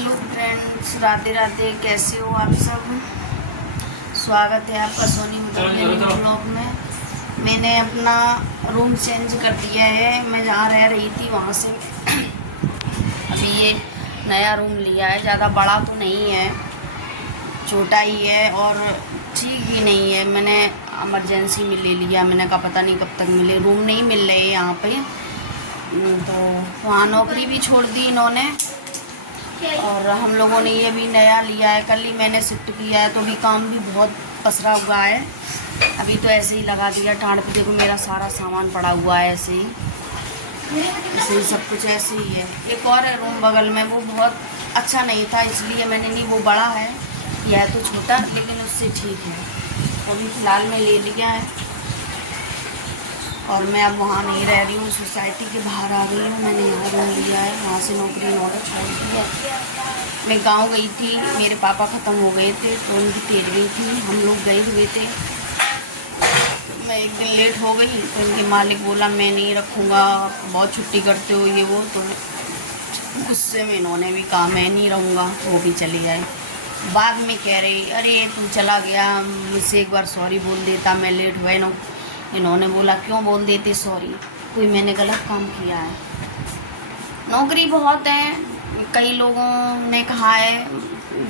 Hello friends, Radhe Radhe. कैसे हो आप सब? स्वागत है आपका सोनी ब्लॉग में। मैंने अपना रूम चेंज कर दिया है। मैं जहाँ रह रही थी वहाँ से अभी ये नया रूम लिया है। ज़्यादा बड़ा तो नहीं है, छोटा ही है और ठीक भी नहीं है। मैंने इमरजेंसी में ले लिया। मैंने कहा पता नहीं कब तक मिले, रूम नहीं मिल रहे यहाँ पे। तो वहाँ नौकरी भी छोड़ दी इन्होंने और हम लोगों ने ये भी नया लिया है। कल ही मैंने शिफ्ट किया है तो अभी काम भी बहुत पसरा हुआ है। अभी तो ऐसे ही लगा दिया टाँड पे। देखो मेरा सारा सामान पड़ा हुआ है ऐसे ही सब कुछ ऐसे ही है। एक और है रूम बगल में, वो बहुत अच्छा नहीं था इसलिए मैंने नहीं, वो बड़ा है, यह है तो छोटा लेकिन उससे ठीक है। अभी फ़िलहाल मैं ले लिया है और मैं अब वहाँ नहीं रह रही हूँ, सोसाइटी के बाहर आ गई हूँ। मैंने यहाँ रूम लिया है, वहाँ से नौकरी इन्होंने छोड़ दी है। मैं गांव गई थी, मेरे पापा ख़त्म हो गए थे तो उनकी तेल गई थी, हम लोग गए हुए थे। तो मैं एक दिन लेट हो गई तो उनके मालिक बोला मैं नहीं रखूँगा, बहुत छुट्टी करते हो ये वो। तो गुस्से में इन्होंने भी कहा मैं नहीं रहूँगा, वो भी चली जाए। बाद में कह रही अरे तू चला गया, मुझसे एक बार सॉरी बोल देता, मैं लेट हुए ना। इन्होंने बोला क्यों बोल देते सॉरी, कोई मैंने गलत काम किया है? नौकरी बहुत है, कई लोगों ने कहा है,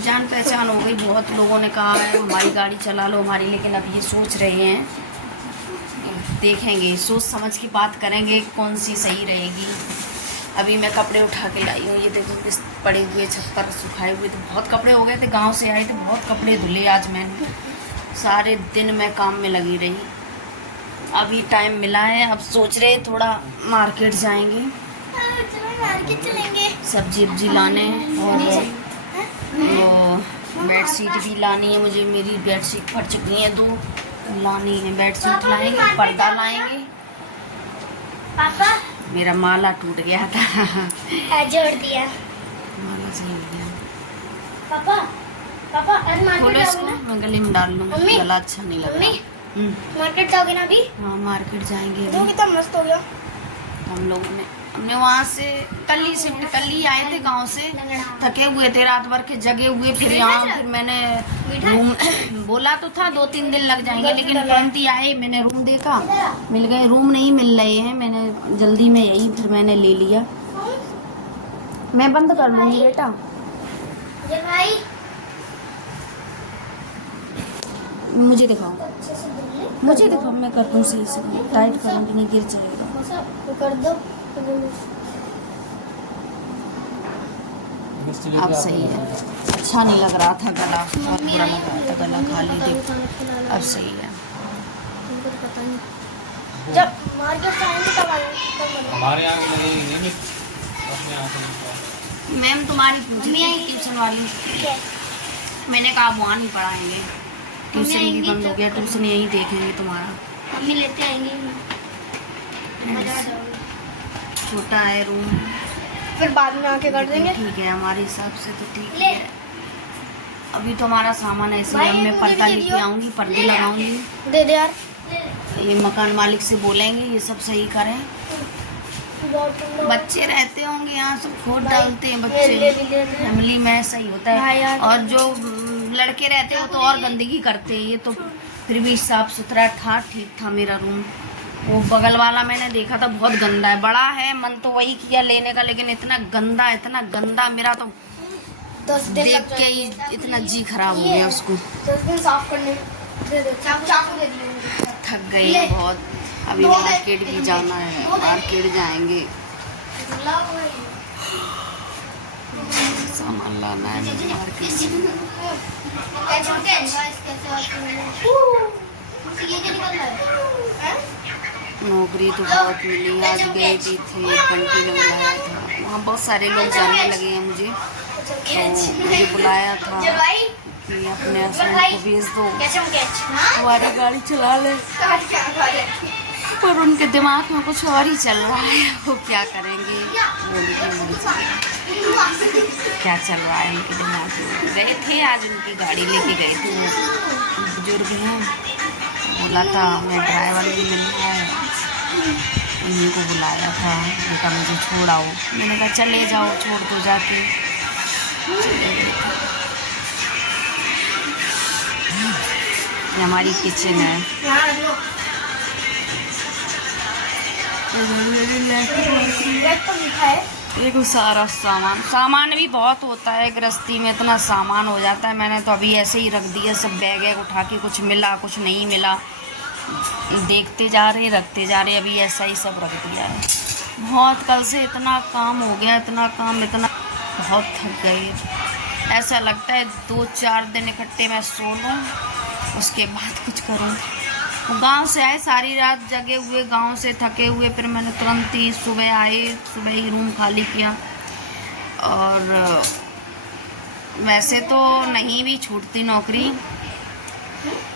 जान पहचान हो गई, बहुत लोगों ने कहा है हमारी गाड़ी चला लो हमारी। लेकिन अब ये सोच रहे हैं, देखेंगे, सोच समझ की बात करेंगे कौन सी सही रहेगी। अभी मैं कपड़े उठा के लाई हूँ, ये देखो किस पड़े हुए छत पर सुखाए हुए। तो बहुत कपड़े हो गए थे, गाँव से आए थे, बहुत कपड़े धुले आज मैंने। सारे दिन मैं काम में लगी रही। अभी टाइम मिला है, अब सोच रहे थोड़ा मार्केट जाएंगे, मार्केट चलेंगे, सब्जी वब्जी लाने और वो बेडशीट भी लानी है मुझे। मेरी बेडशीट फट चुकी है, 2 लानी है। बेडशीट लाएंगे, पर्दा लाएंगे। पापा मेरा माला टूट गया था जोड़ दिया। माला से हो गया। पापा पापा आज बोलो मार्केट इसको, जाओगे ना? मैं गले में डाल लूँगी, मम्मी, गला अच्छा नहीं लग रहा। मार्केट जाओगे ना अभी? हाँ मार्केट जाएंगे वो अभी। कितना मस्त हो गया। हम लोगों ने हमने वहाँ से कल ही आए थे गांव से, थके हुए थे, रात भर के जगे हुए। फिर यहाँ फिर मैंने रूम बोला तो था 2-3 दिन लग जाएंगे, लेकिन तुरंत ही आए। मैंने रूम देखा, मिल गए। रूम नहीं मिल रहे हैं, मैंने जल्दी में यही फिर मैंने ले लिया। मैं बंद कर लूँगी बेटा। भाई मुझे दिखाओ, मुझे दिखाओ, मैं कर दूँ सही से, टाइट करूँगी नहीं गिर जाएगा। तो कर दो। अब सही है, अच्छा नहीं लग रहा था गला, बहुत बुरा लग रहा था गला खाली। देख अब सही है। पता नहीं जब मार्केट से आएंगे तब आएंगे। हमारे यहाँ नहीं अपने यहाँ से मैम तुम्हारी पूछ रही है ट्यूशन वाली, मैंने कहा वहाँ नहीं पढ़ाएंगे, ट्यूशन भी बंद हो गया, ट्यूशन यहीं देखेंगे तुम्हारा। मम्मी लेते आएंगे। छोटा है रूम, फिर बाद में आके कर देंगे। ठीक है हमारे हिसाब से तो ठीक है। अभी तो हमारा सामान ऐसे ही है, मैं पर्दा लेके आऊँगी, पर्दे लगाऊंगी। दे दे यार। ये मकान मालिक से बोलेंगे ये सब सही करें। बच्चे रहते होंगे यहाँ, सब खोद डालते हैं बच्चे, फैमिली में ऐसा ही होता है। और जो लड़के रहते हैं वो तो और गंदगी करते हैं। ये तो फिर भी साफ सुथरा था, ठीक था मेरा रूम। वो बगल वाला मैंने देखा था बहुत गंदा है, बड़ा है, मन तो वही किया लेने का, लेकिन इतना गंदा मेरा तो 10 दिन देख के ही इतना जी खराब हो गया उसको। 10 दिन साफ करने दे दो। चाकू दे दिए। थक गई है बहुत। अभी मार्केट भी जाना है, मार्केट जाएंगे, सामान लाना है मुझे मार्केट से। नौकरी तो बहुत मिली, आज गए भी थे, 1 घंटे में बुलाया था। वहाँ बहुत सारे लोग जानने लगे हैं मुझे, तो मुझे बुलाया था कि अपने हस्बैंड को भेज दो, हमारी गाड़ी चला ले। पर उनके दिमाग में कुछ और ही चल रहा है, वो क्या करेंगे वो क्या चल रहा है उनके दिमाग में। गए थे आज, उनकी गाड़ी लेके गए थे, वो बुजुर्ग हैं, बोला था मैं ड्राइवर भी मिल रहा है, उन्हीं को बुलाया था, बेटा मुझे छोड़ आओ। मैंने कहा चले जाओ, छोड़ दो जाके। ये हमारी किचन है। देखो सारा सामान भी बहुत होता है गृहस्थी में, इतना सामान हो जाता है। मैंने तो अभी ऐसे ही रख दिया सब, बैग वैग उठा के, कुछ मिला कुछ नहीं मिला, देखते जा रहे रखते जा रहे, अभी ऐसा ही सब रख दिया है। बहुत कल से इतना काम हो गया, इतना काम, इतना, बहुत थक गई। ऐसा लगता है 2-4 दिन इकट्ठे मैं सो लूँ, उसके बाद कुछ करूँ। गांव से आए, सारी रात जगे हुए, गांव से थके हुए, फिर मैंने तुरंत ही सुबह आए, सुबह ही रूम खाली किया। और वैसे तो नहीं भी छूटती नौकरी,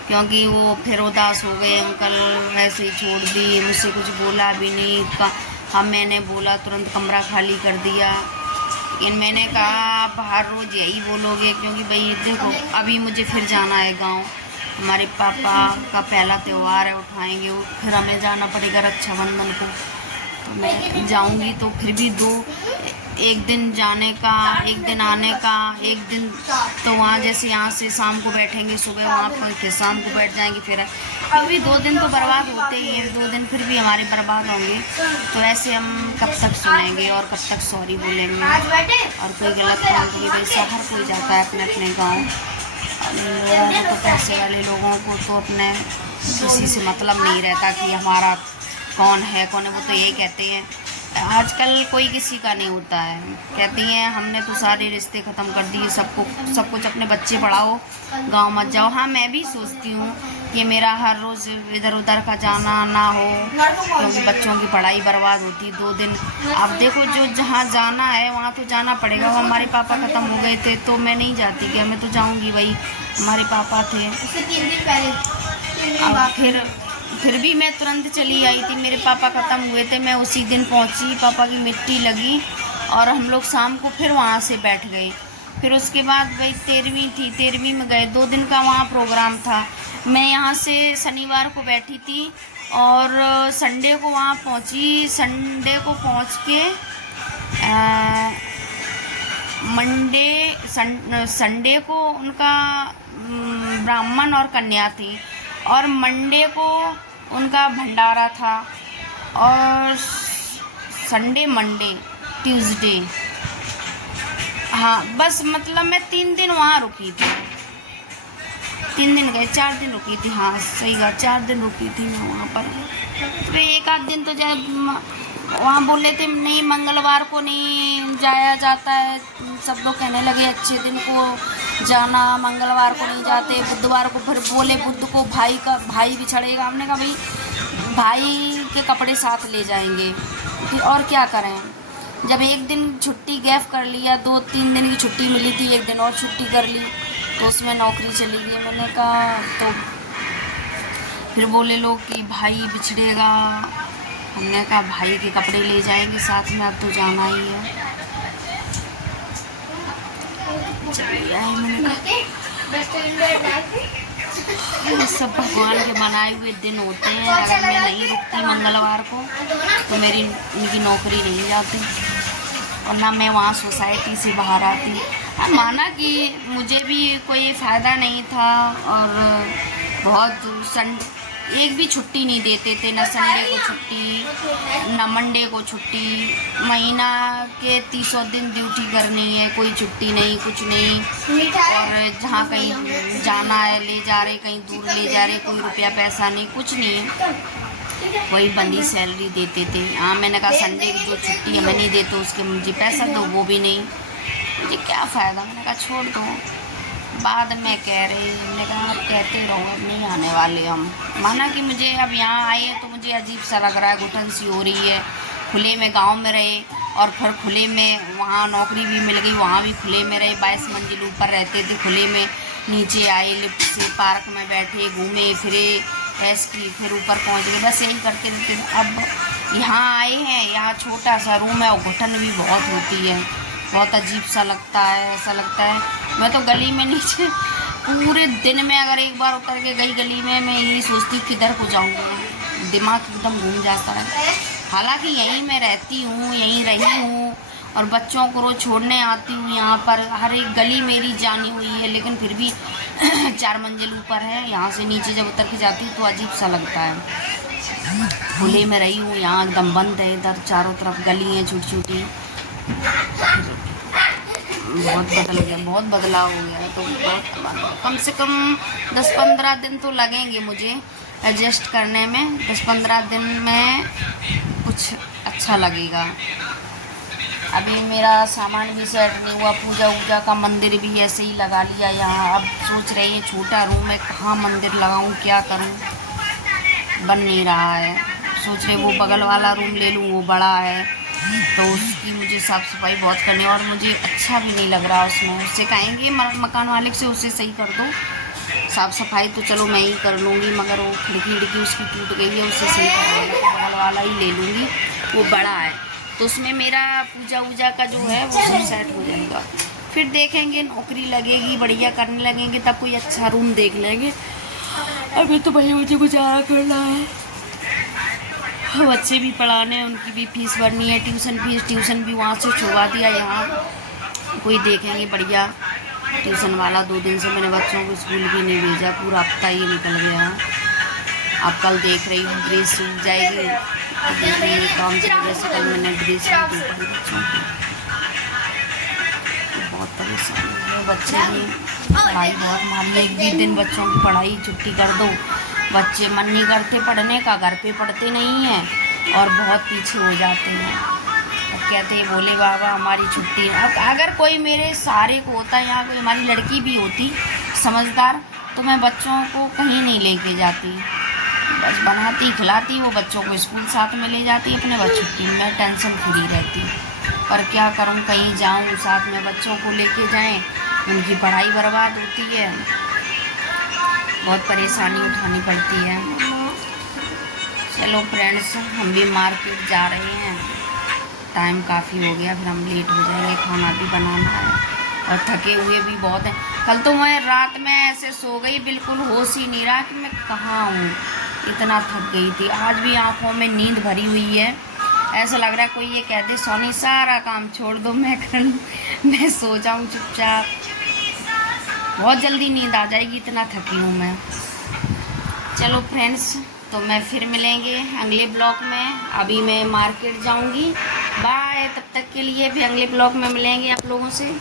क्योंकि वो फिर उदास हो गए अंकल, ऐसे ही छोड़ दी, मुझसे कुछ बोला भी नहीं। हम मैंने बोला तुरंत कमरा खाली कर दिया। लेकिन मैंने कहा आप हर रोज़ यही बोलोगे, क्योंकि भाई देखो अभी मुझे फिर जाना है गांव, हमारे पापा का पहला त्यौहार है, उठाएंगे वो, फिर हमें जाना पड़ेगा रक्षाबंधन को। तो मैं जाऊंगी तो फिर भी एक दिन जाने का, एक दिन आने का, एक दिन तो वहाँ, जैसे यहाँ से शाम को बैठेंगे, सुबह वहाँ पर फिर शाम को बैठ जाएंगे, फिर अभी 2 दिन तो बर्बाद होते ही हैं, 2 दिन फिर भी हमारे बर्बाद होंगे। तो ऐसे हम कब तक सुनेंगे और कब तक सॉरी बोलेंगे। और कोई गलत काम की वजह से हर कोई जाता है अपने अपने गाँव। लोगों को तो, पैसे वाले लोगों को तो अपने किसी से मतलब नहीं रहता कि हमारा कौन है कौन है, वो तो यही कहते हैं। आजकल कोई किसी का नहीं होता है, कहती हैं हमने तो सारे रिश्ते ख़त्म कर दिए, सब कुछ अपने बच्चे पढ़ाओ, गांव मत जाओ। हाँ, मैं भी सोचती हूँ कि मेरा हर रोज़ इधर उधर का जाना ना हो, क्योंकि बच्चों की पढ़ाई बर्बाद होती 2 दिन। अब देखो जो जहाँ जाना है वहाँ तो जाना पड़ेगा। वो हमारे पापा ख़त्म हो गए थे तो मैं नहीं जाती, कि मैं तो जाऊँगी, भाई हमारे पापा थे। 3 दिन पहले, अब फिर भी मैं तुरंत चली आई थी, मेरे पापा ख़त्म हुए थे, मैं उसी दिन पहुंची, पापा की मिट्टी लगी और हम लोग शाम को फिर वहाँ से बैठ गए। फिर उसके बाद भाई 13वीं थी, 13वीं में गए, 2 दिन का वहाँ प्रोग्राम था। मैं यहाँ से शनिवार को बैठी थी और संडे को वहाँ पहुँची। संडे को पहुँच के संडे को उनका ब्राह्मण और कन्या थी, और मंडे को उनका भंडारा था, और संडे, मंडे, ट्यूसडे, हाँ बस मतलब मैं 3 दिन वहाँ रुकी थी। 3 दिन गए, 4 दिन रुकी थी, हाँ सही कहा, 4 दिन रुकी थी मैं वहाँ पर। तो 1 आध दिन तो जब वहाँ बोले थे नहीं मंगलवार को नहीं जाया जाता है, सब लोग कहने लगे अच्छे दिन को जाना, मंगलवार को नहीं जाते, बुधवार को। फिर बोले बुध को भाई बिछड़ेगा। हमने कहा भाई भाई के कपड़े साथ ले जाएंगे, फिर और क्या करें। जब 1 दिन छुट्टी गैप कर लिया, 2-3 दिन की छुट्टी मिली थी, 1 दिन और छुट्टी कर ली, तो उसमें नौकरी चली गई। मैंने कहा तो फिर बोले लोग कि भाई बिछड़ेगा। हमने कहा भाई के कपड़े ले जाएंगे साथ में, अब तो जाना ही है। चलिए आए, मैंने कहा सब भगवान के बनाए हुए दिन होते हैं। अगर मैं नहीं रुकती मंगलवार को तो मेरी उनकी नौकरी नहीं जाती, और ना मैं वहाँ सोसाइटी से बाहर आती। माना कि मुझे भी कोई फ़ायदा नहीं था, और बहुत एक भी छुट्टी नहीं देते थे, न संडे को छुट्टी, न मंडे को छुट्टी। महीना के 30 दिन ड्यूटी करनी है, कोई छुट्टी नहीं, कुछ नहीं। और जहाँ कहीं जाना है ले जा रहे, कहीं दूर ले जा रहे, कोई रुपया पैसा नहीं, कुछ नहीं, वही बंदी सैलरी देते थे। हाँ, मैंने कहा संडे की जो छुट्टी है मैं नहीं देता, उसके मुझे पैसा दो, वो भी नहीं, मुझे क्या फ़ायदा। मैंने कहा छोड़ दो। बाद में कह रही, हमने कहा आप कहते रहो, अब नहीं आने वाले हम। माना कि मुझे अब यहाँ आए तो मुझे अजीब सा लग रहा है, घुटन सी हो रही है। खुले में गांव में रहे, और फिर खुले में वहाँ नौकरी भी मिल गई, वहाँ भी खुले में रहे, 22 मंजिल ऊपर रहते थे खुले में, नीचे आए लिफ्ट से, पार्क में बैठे, घूमे फिरे, ऐस की, फिर ऊपर पहुँच गए, बस यही करते रहते थे। अब यहाँ आए हैं, यहाँ छोटा सा रूम है और घुटन भी बहुत होती है, बहुत अजीब सा लगता है। ऐसा लगता है मैं तो गली में नीचे पूरे दिन में अगर एक बार उतर के गई गली में, मैं यही सोचती किधर को जाऊँगी, दिमाग एकदम घूम जाता है। हालांकि यहीं मैं रहती हूँ, यहीं रही हूँ, और बच्चों को रोज़ छोड़ने आती हूँ यहाँ पर। हर एक गली मेरी जानी हुई है, लेकिन फिर भी 4 मंजिल ऊपर है। यहाँ से नीचे जब उतर के जाती हूँ तो अजीब सा लगता है। खुले में रही हूँ, यहाँ एकदम बंद है। इधर चारों तरफ गली हैं छोटी छोटी। बहुत बदल गया, बहुत बदलाव हो गया है। तो बहुत कम से कम 10-15 दिन तो लगेंगे मुझे एडजस्ट करने में। 10-15 दिन में कुछ अच्छा लगेगा। अभी मेरा सामान भी सेट नहीं हुआ, पूजा वूजा का मंदिर भी ऐसे ही लगा लिया यहाँ। अब सोच रही है छोटा रूम है, कहाँ मंदिर लगाऊँ, क्या करूँ, बन नहीं रहा है। सोच रही वो बगल वाला रूम ले लूँ, वो बड़ा है, तो उसकी मुझे साफ़ सफाई बहुत करनी है और मुझे अच्छा भी नहीं लग रहा उसमें। उससे कहेंगे मकान मालिक से उसे सही कर दो, साफ़ सफाई तो चलो मैं ही कर लूँगी, मगर वो खिड़की उसकी टूट गई है, उसे सही करवाना तो बगल वाला ही ले लूँगी, वो बड़ा है। तो उसमें मेरा पूजा वूजा का जो है वो सब सेट हो जाएगा। फिर देखेंगे, नौकरी लगेगी, बढ़िया करने लगेंगे, तब कोई अच्छा रूम देख लेंगे। अभी तो भाई मुझे गुजारा करना है, बच्चे भी पढ़ाने हैं, उनकी भी फीस भरनी है, ट्यूशन भी वहाँ से छुड़वा दिया। यहाँ कोई देखेंगे बढ़िया ट्यूशन वाला। 2 दिन से मैंने बच्चों को स्कूल भी नहीं भेजा, पूरा हफ्ता ही निकल गया। अब कल देख रही हूँ ड्रेस सूख जाएगी, देख रही हूँ काम की वजह से कल मैंने ड्रेस नहीं दी पड़ी बच्चों की। बहुत परेशानी है, बच्चे भी पढ़ाई बहुत मारी। एक भी दिन बच्चों की पढ़ाई छुट्टी कर दो, बच्चे मन नहीं करते पढ़ने का, घर पे पढ़ते नहीं हैं और बहुत पीछे हो जाते हैं। तो कहते हैं भोले बाबा हमारी छुट्टी। अब अगर कोई मेरे सहारे को होता, यहाँ कोई हमारी लड़की भी होती समझदार, तो मैं बच्चों को कहीं नहीं लेके जाती, बस बनाती खिलाती, वो बच्चों को स्कूल साथ में ले जाती, अपने बस छुट्टी में टेंशन फ्री रहती। पर क्या करूँ, कहीं जाऊँ साथ में बच्चों को लेके जाएं, उनकी पढ़ाई बर्बाद होती है, बहुत परेशानी उठानी पड़ती है। चलो फ्रेंड्स, हम भी मार्केट जा रहे हैं, टाइम काफ़ी हो गया, फिर हम लेट हो जाएंगे, खाना भी बनाना है और थके हुए भी बहुत हैं। कल तो मैं रात में ऐसे सो गई, बिल्कुल होश ही नहीं रहा कि मैं कहाँ हूँ, इतना थक गई थी। आज भी आँखों में नींद भरी हुई है, ऐसा लग रहा है कोई ये कह दे सोनी सारा काम छोड़ दो, मैं कर लूँ, मैं सो जाऊँ चुपचाप। बहुत जल्दी नींद आ जाएगी, इतना थकी हूँ मैं। चलो फ्रेंड्स, तो मैं फिर मिलेंगे अगले ब्लॉग में। अभी मैं मार्केट जाऊँगी, बाय। तब तक के लिए भी अगले ब्लॉग में मिलेंगे आप लोगों से।